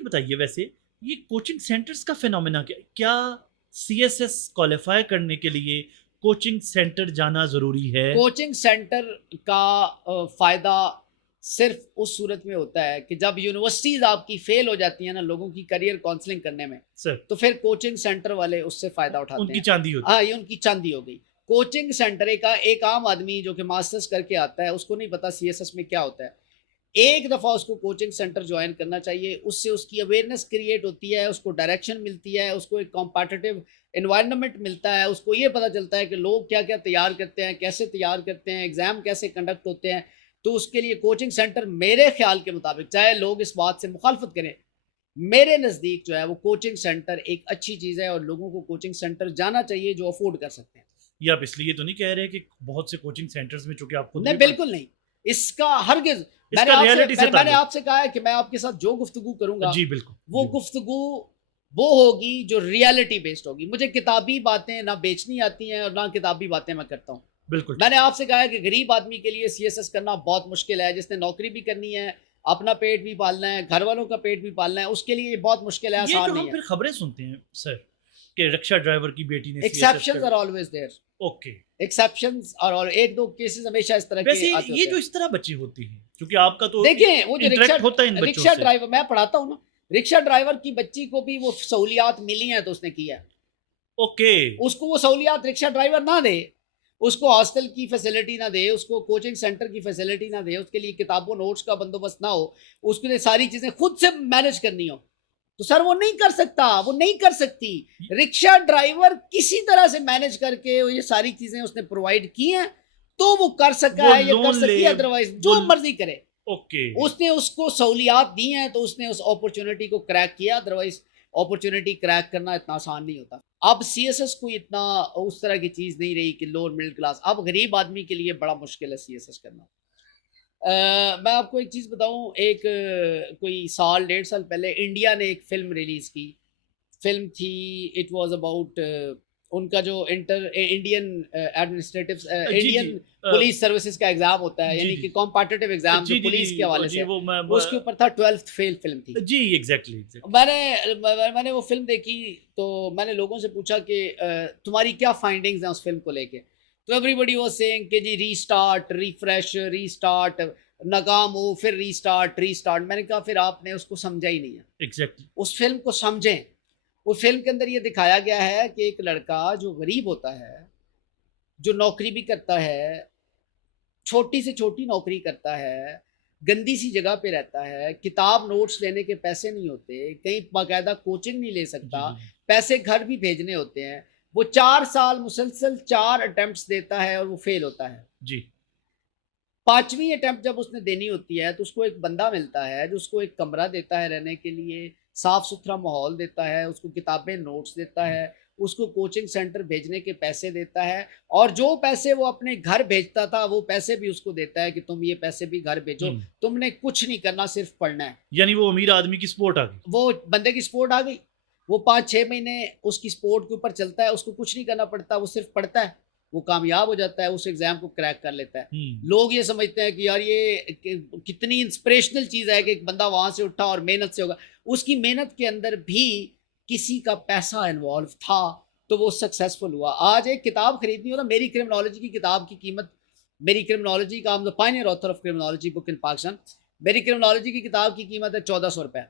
ये बताइए वैसे ये कोचिंग सेंटर्स का फिनोमेना क्या सीएसएस क्वालिफाई करने के लिए कोचिंग सेंटर जाना ज़रूरी है? कोचिंग सेंटर का फ़ायदा सिर्फ उस सूरत में होता है कि जब यूनिवर्सिटीज़ आपकी फेल हो जाती हैं ना लोगों की करियर काउंसलिंग करने में, सर तो फिर कोचिंग सेंटर वाले उससे फ़ायदा उठाते उनकी हैं। चांदी होती हाँ, ये उनकी चांदी हो गई। कोचिंग सेंटर एक आम आदमी जो कि मास्टर्स करके आता है, उसको नहीं पता सीएसएस में क्या होता है। एक दफ़ा उसको कोचिंग सेंटर जॉइन करना चाहिए, उससे उसकी अवेयरनेस क्रिएट होती है, उसको डायरेक्शन मिलती है, उसको एक कॉम्पिटिटिव एनवायरनमेंट मिलता है, उसको ये पता चलता है कि लोग क्या-क्या तैयार करते हैं, कैसे तैयार करते हैं, एग्ज़ाम कैसे कंडक्ट होते हैं। तो उसके लिए कोचिंग सेंटर मेरे ख़्याल के मुताबिक, चाहे लोग इस बात से मुखालफत करें, मेरे नज़दीक जो है वो कोचिंग सेंटर एक अच्छी चीज़ है और लोगों को कोचिंग सेंटर जाना चाहिए जो अफ़ोर्ड कर सकते हैं। ये आप इसलिए तो नहीं कह रहे कि बहुत से कोचिंग सेंटर्स में चूंकि आप खुद नहीं, भी बिल्कुल नहीं। इसका हरगिज़ इसका रियलिटी से मैंने ताल्लुक आपसे कहा है कि मैं आपके साथ जो गुफ्तगू करूँगा, जी बिल्कुल वो जी गुफ्तगू वो होगी जो रियलिटी बेस्ड होगी। मुझे किताबी बातें ना बेचनी आती हैं और ना किताबी बातें मैं करता हूँ। बिल्कुल मैंने आपसे कहा है कि गरीब आदमी के लिए सीएसएस करना बहुत मुश्किल है, जिसने नौकरी भी करनी है, अपना पेट भी पालना है, घर वालों का पेट भी पालना है, उसके लिए ये बहुत मुश्किल है, ये आसान जो नहीं हम है। फिर खबरें सुनते हैं सर कि रिक्शा ड्राइवर की बेटी ने सीएसएस एक्सेप्शंस कर are always there. Okay exceptions और 1-2 केसेस हमेशा इस तरह के वैसे आते ये होते जो हैं। इस तरह बच्ची होती हैं क्योंकि आपका तो देखें, वो जो इंटरेक्ट होता है इन बच्चों रिक्शा से ड्राइवर मैं पढ़ाता हूँ ना, रिक्शा ड्राइवर की बच्ची को भी वो सहूलियात मिली हैं तो उसने किया है। ओके उसको वो सहूलियात रिक्शा ड्राइवर ना दे, उसको हॉस्टल की फैसिलिटी ना दे, उसको कोचिंग सेंटर की फैसिलिटी ना दे, उसके लिए किताबों नोट्स का बंदोबस्त ना हो, उसके लिए सारी चीज़ें खुद से मैनेज करनी हो, तो सर वो नहीं कर सकता, वो नहीं कर सकती। रिक्शा ड्राइवर किसी तरह से मैनेज करके ये सारी चीज़ें उसने प्रोवाइड की हैं, तो वो कर सका वो है या कर लोन ले सकी है, अदरवाइज़ वो जो मर्ज़ी करे। ओके उसने उसको सहूलियात दी हैं तो उसने उस अपॉर्चुनिटी को क्रैक किया, अदरवाइज अपॉर्चुनिटी क्रैक करना इतना आसान नहीं होता। अब सीएसएस कोई इतना उस तरह की चीज़ नहीं रही कि लोअर मिडिल क्लास, अब गरीब आदमी के लिए बड़ा मुश्किल है सीएसएस करना। मैं आपको एक चीज़ बताऊँ, एक कोई साल डेढ़ साल पहले इंडिया ने एक फ़िल्म रिलीज़ की। फ़िल्म थी, इट वाज़ अबाउट उनका जो इंडियन जी जी इंडियन पुलिस सर्विसेज का एग्ज़ाम होता है, जी यानी जी कि कॉम्पिटिटिव एग्ज़ाम जो जी जी जी पुलिस के हवाले से जी है, वो उसके ऊपर था 12th फेल फ़िल्म थी। जी एग्जैक्टली एग्जैक्टली मैंने वो फ़िल्म देखी, तो मैंने लोगों से पूछा कि तुम्हारी क्या फाइंडिंग्स हैं उस फ़िल्म को लेके? तो एवरीबॉडी वाज़ सेइंग कि जी रीस्टार्ट, रिफ्रेश, रीस्टार्ट, नाकाम हो, फिर रीस्टार्ट, रीस्टार्ट। मैंने कहा फिर आपने उसको समझा ही नहीं है। एग्जैक्टली उस फ़िल्म को समझें। उस फ़िल्म के अंदर ये दिखाया गया है कि एक लड़का जो गरीब होता है, जो नौकरी भी करता है, छोटी से छोटी नौकरी करता है, गंदी सी जगह पे रहता है, किताब नोट्स लेने के पैसे नहीं होते, कहीं बाकायदा कोचिंग नहीं ले जी सकता, जी जी पैसे घर भी भेजने होते हैं। वो 4 साल मुसलसल 4 अटेम्प्ट्स देता है और वो फ़ेल होता है। जी 5वीं अटेम्प्ट जब उसने देनी होती है तो उसको एक बंदा मिलता है जो उसको एक कमरा देता है रहने के लिए, साफ-सुथरा माहौल देता है, उसको किताबें, नोट्स देता है, उसको कोचिंग सेंटर भेजने के पैसे देता है और जो पैसे वो अपने घर भेजता था, वो पैसे भी उसको देता है कि तुम ये पैसे भी घर भेजो, हम्म तुमने कुछ नहीं करना, सिर्फ़ पढ़ना है। यानी वो अमीर आदमी की सपोर्ट आ गई वो बंदे की सपोर्ट आ गई, वो 5-6 महीने उसकी सपोर्ट के ऊपर चलता है, उसको कुछ नहीं करना पड़ता, वो सिर्फ़ पढ़ता है, वो कामयाब हो जाता है, उस एग्ज़ाम को क्रैक कर लेता है। हम्म लोग ये समझते हैं कि यार ये कितनी इंस्पिरेशनल चीज़ है कि एक बंदा वहाँ से उठा और मेहनत से होगा। उसकी मेहनत के अंदर भी किसी का पैसा इन्वॉल्व था, तो वो सक्सेसफुल हुआ। आज एक किताब खरीदनी हो ना, मेरी क्रिमिनोलॉजी की किताब की कीमत, मेरी क्रिमिनोलॉजी का, I am the Pioneer author of criminology book in Pakistan. मेरी क्रिमिनोलॉजी की किताब की कीमत है ₹1400।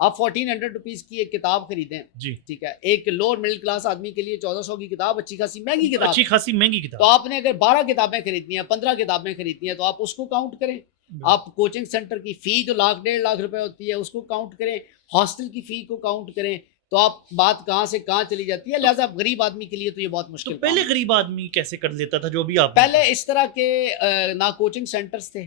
आप 1400 रुपीज़ की एक किताब खरीदें, जी ठीक है? एक लोअर मिडिल क्लास आदमी के लिए 1400 की किताब अच्छी खासी महँगी किताब अच्छी है। खासी महंगी तो किताब आपने अगर 12 किताबें खरीदनी है, 15 किताबें खरीदनी है, तो आप उसको काउंट करें। बिल्कुल। आप कोचिंग सेंटर की फ़ी जो लाख डेढ़ लाख रुपए होती है, उसको काउंट करें, हॉस्टल की फ़ी को काउंट करें, तो आप बात कहाँ से कहाँ चली जाती है। तो, लिहाज़ा गरीब आदमी के लिए तो ये बहुत तो मुश्किल काम पहले है। गरीब आदमी कैसे कर लेता था जो भी आपने पहले कहा इस तरह के ना कोचिंग सेंटर्स थे,